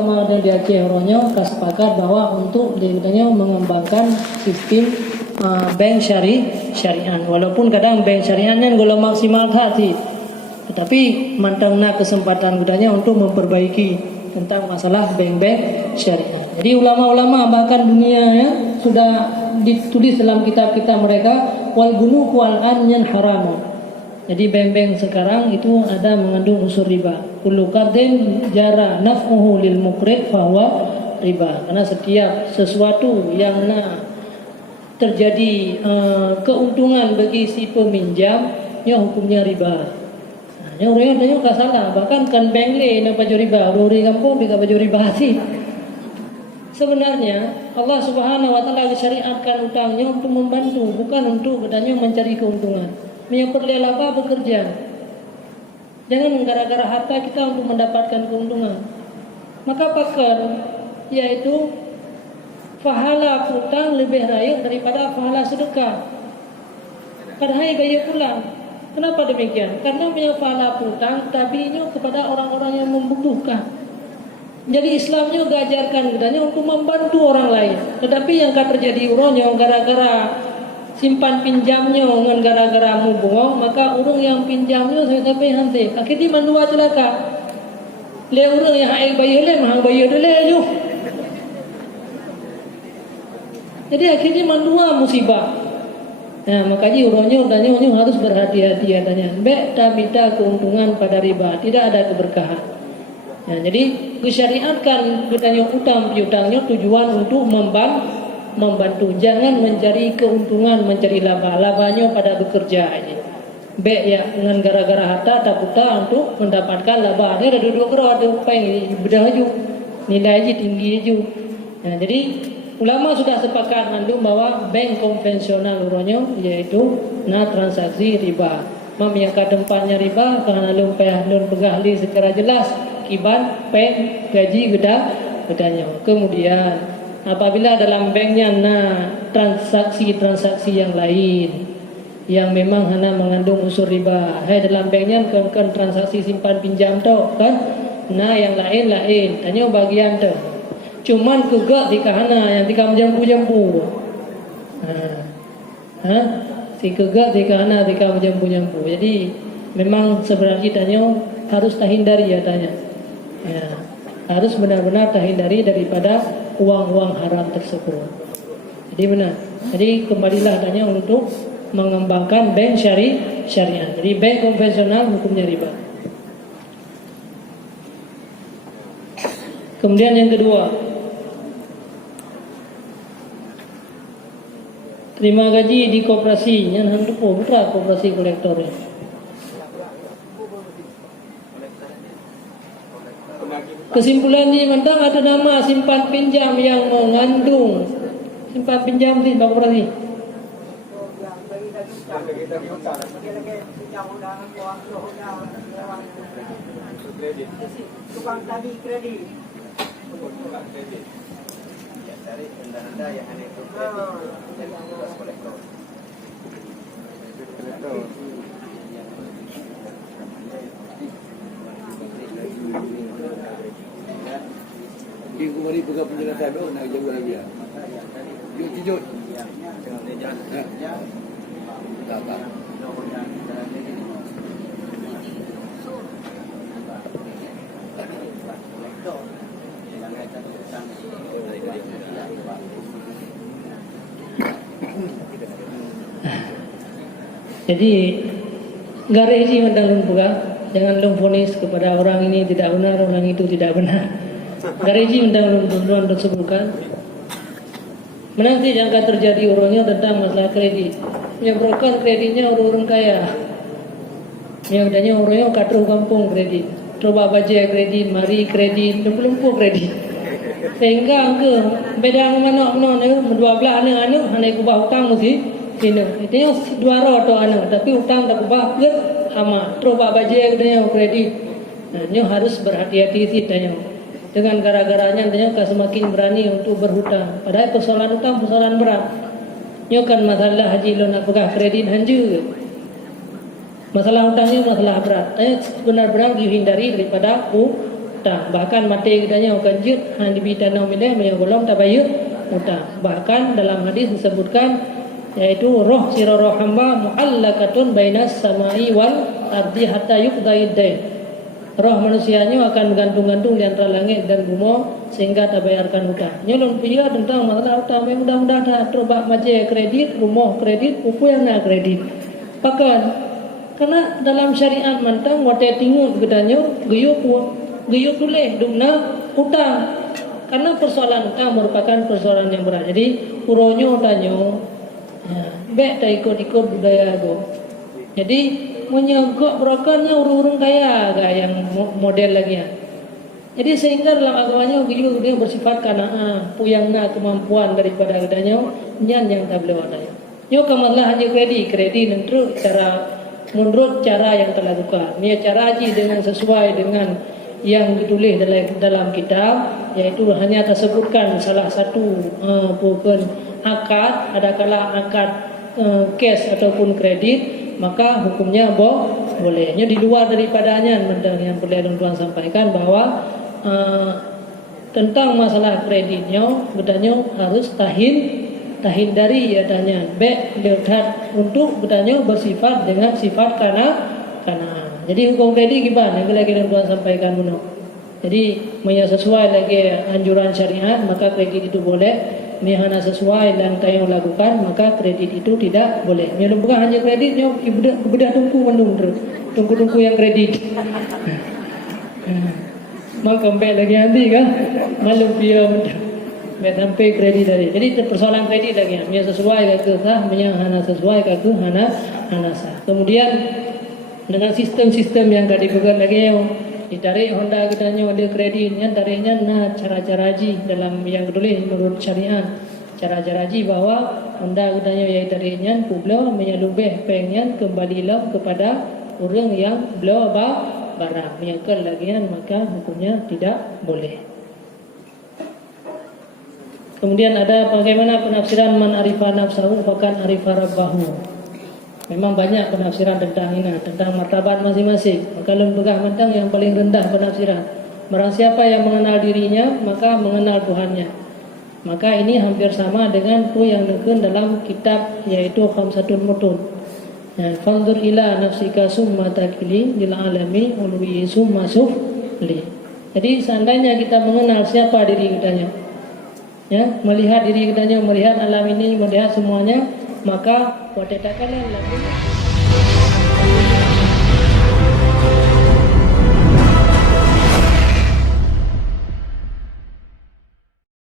ulama ada di Aceh Ronyo sepakat bahwa untuk ditanya mengembangkan sistem bank syariah. Walaupun kadang bank syariahnya gula maksimal hati, tetapi mantangna kesempatan gudanya untuk memperbaiki tentang masalah bank-bank syariah. Jadi ulama-ulama bahkan dunia ya sudah ditulis dalam kitab-kitab mereka wal bunuk wal anyan haramun. Jadi bank-bank sekarang itu ada mengandung unsur riba. Kullu qardin jara naf'uhu lil muqrid fahuwa riba. Karena setiap sesuatu yang terjadi keuntungan bagi si peminjam, ya hukumnya riba. Yang orang tanya tak salah. Bahkan kan bank le nak baju riba, orang kampung juga baju riba sih. Sebenarnya Allah Subhanahu wa taala syariatkan utangnya untuk membantu, bukan untuk katanya mencari keuntungan. Yang perlu laba bekerja. Jangan gara-gara harta kita untuk mendapatkan keuntungan. Maka pakar yaitu pahala hutang lebih raya daripada pahala sedekah. Padahal gaya pulang. Kenapa demikian? Karena punya pahala hutang tabinya kepada orang-orang yang membutuhkan. Jadi Islamnya diajarkan katanya untuk membantu orang lain. Tetapi yang terjadi uronya gara-gara simpan pinjamnya dengan gara-gara mu bongong, maka orang yang pinjamnya sampai hanti. Akhirnya mandua celaka. Le orang yang hak bayar le, mahang bayar le ju. Jadi akhirnya mandua musibah. Nah, makanya urangnya harus berhati-hati katanya. Baik tak minta keuntungan pada riba, tidak ada keberkahan. Nah, jadi disyariatkan katanya utang piutangnya tujuan untuk membantu, jangan mencari keuntungan, mencari labanya pada bekerja aja. Baik ya dengan gara-gara harta takuta untuk mendapatkan laba. Ada dua kerja ada upaya bedah aja, nilai aja tinggi aja. Nah, jadi ulama sudah sepakat mandung bahwa bank konvensional urangnya yaitu transaksi riba. Mam yang ke tempatnya riba karena lun pegah li secara jelas kiban pen gaji gedanya. Kemudian apabila dalam banknya transaksi yang lain yang memang hanya mengandung unsur riba, dalam banknya kan transaksi simpan pinjam tau kan, yang lain tanya bagian tu. Cuman kegak di kahana yang tikam jampu-jampu. Si kegak di kahana tikam jampu-jampu. Jadi memang sebenarnya tanya harus terhindari ya tanya. Ya, harus benar-benar terhindari daripada uang-uang haram tersebut. Jadi benar. Jadi kembalilah tanya untuk mengembangkan bank syariah. Jadi bank konvensional hukumnya riba. Kemudian yang kedua, terima gaji di koperasi. Yang hendak putra koperasi kolektor. Kesimpulannya mentang ada nama simpan pinjam yang mengandung simpan pinjam di koperasi. Tukang tadi kredit. Dari benda-benda yang ada itu kredit dari tugas kolektor. Minggu mari pegang penjelasan tu nak jauh lagi ya. Jujur. Tak. Jadi gareji mendalun buka, jangan lumponis kepada orang ini tidak benar, orang itu tidak benar. Gareji mendalun tujuan tersebut kan. Menanti jangka terjadi urangnya tentang masalah kredit. Yang broker kreditnya orang kaya. Yang adanya orangnya katru kampung kredit. Coba baca kredit, mari kredit, lumpuh kredit. Sehingga ke beda mana dua belah anu hanai kubah hutang mesti sini. Itu dua atau anu tapi hutang tak kubah ke sama. Coba baca kredit. Nah, nyo harus berhati-hati sih tanya. Dengan gara-garanya tanya semakin berani untuk berhutang. Padahal persoalan hutang persoalan berat. Nyo kan masalah haji lo nak pegah kredit hanju. Masalah hutangnya masalah berat. Benar-benar dihindari daripada hutang. Bahkan mati katanya akan jut han dibitana milih menyagolong tabayut hutang. Bahkan dalam hadis disebutkan yaitu roh sira roh hamba muallakatun bainas samai wal ardi hatta yuqdaid dain. Roh manusianya akan bergantung-gantung di antara langit dan bumi sehingga terbayarkan hutang. Nyolong pia tentang masalah hutang mudah-mudahan dah terobak macam kredit, rumah kredit, buku yang nak kredit. Bahkan karena dalam syariat mantang wate tingut gedanya guyuk tuleh dumna hutang. Karena persoalan hutang merupakan persoalan yang berat. Jadi uronyo tanyo baik tak ikut-ikut budaya tu. Jadi menyogok brokernya urung-urung kaya yang model lagi ya. Jadi sehingga dalam agamanya beliau bersifat kanaan, puyangna kemampuan daripada adanya nyan yang tak boleh adanya. Yo kamalah hanya kredit untuk menurut cara yang telah lakukan. Ia cara haji dengan sesuai dengan yang ditulis dalam kitab, yaitu hanya tersebutkan salah satu bukan akad, adakala akad cash ataupun kredit, maka hukumnya bolehnya di luar daripadanya. Yang perlu tuan sampaikan bahwa tentang masalah kreditnya bedanya harus tahin dari adanya lihat untuk bedanya bersifat dengan sifat kana. Jadi hukum kredit gimana yang lagi tuan sampaikan menurut. Jadi sesuai lagi anjuran syariat maka kredit itu boleh. Mihana sesuai dan yang lakukan maka kredit itu tidak boleh. Yang bukan hanya kreditnya bedah tungku menunggu tungku yang kredit. Maka kembali lagi nanti kan malu dia sampai kredit tadi. Jadi persoalan kredit lagi. Yang sesuai kata sah, yang hana sesuai kata hana sah. Kemudian dengan sistem-sistem yang tadi bukan lagi ditarik Honda katanya ada kreditnya tariknya cara-cara haji dalam yang ditulis menurut syariat cara-cara haji bahwa Honda katanya yang tariknya beliau menyalubeh pengnya kembalilah kepada orang yang beliau barang menyangkal lagian maka hukumnya tidak boleh. Kemudian ada bagaimana penafsiran man arifa nafsahu fakan arifa rabbahu. Memang banyak penafsiran tentang ini, tentang martabat masing-masing. Maka lembaga mantang yang paling rendah penafsiran. Barang siapa yang mengenal dirinya, maka mengenal Tuhannya. Maka ini hampir sama dengan tu yang dikun dalam kitab yaitu Khamsatun Mutun. Fanzur ila nafsika summa takili lil alami ulwi summa sufli. Jadi seandainya kita mengenal siapa diri kitanya, melihat diri kitanya, melihat alam ini, melihat semuanya, maka wadatakalah lagu